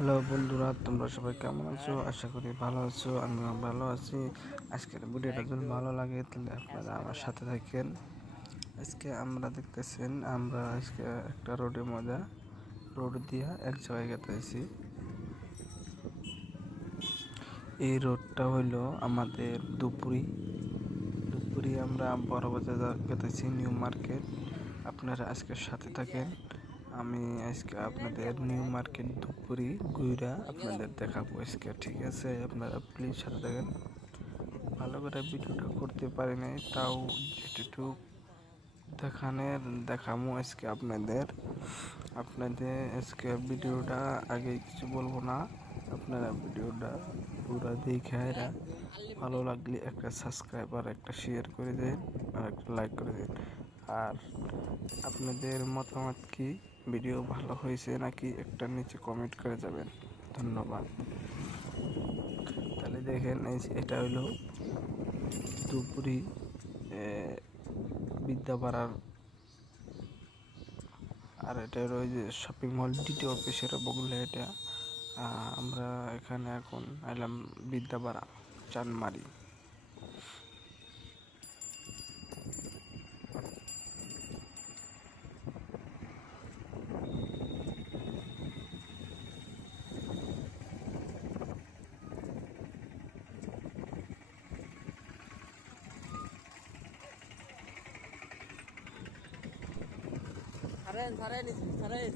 Hello বন্ধুরা, তোমরা সবাই কেমন আছো? আশা করি ভালো আছো। আমিও ভালো আছি। আজকের ভিডিওটা যদি ভালো লাগে তাহলে আপনারা আমার সাথে থাকেন। আজকে আমরা দেখতেছেন, আমরা আজকে একটা রোড দিয়া এক জায়গায় গেতেছি। এই রোডটা হইলো আমাদের দুপুরি আমরা বড় বাজার গেতেছি, নিউ মার্কেট। আপনারা আজকের সাথে থাকেন। আমি আজকে আপনাদের নিউ মার্কেট ধূপগুড়ি ঘুরা আপনাদের দেখাবো আজকে, ঠিক আছে? আপনারা প্লিজ সাথে থাকেন। ভালো করে ভিডিওটা করতে পারি নাই, তাও যেটুকু দেখামো আজকে আপনাদের আজকে ভিডিওটা আগে কিছু বলবো না। আপনারা ভিডিওটা পুরো দেখে ভালো লাগলে একটা সাবস্ক্রাইব আর একটা শেয়ার করে দেন আর একটা লাইক করে দেন। আর আপনাদের মতামত কি, ভিডিও ভালো হয়েছে নাকি, একটা নিচে কমেন্ট করে যাবেন। ধন্যবাদ। তাহলে দেখেন, এটা হলো ধূপগুড়ি বিদ্যাপাড়ার, আর এটা হলো ওই যে শপিং মল দ্বিতীয় অফিসের বগুলা। এটা আমরা এখানে এখন এলাম বিদ্যাপাড়া চানমারি। ছাড়েন ছাড়েন ছাড়েন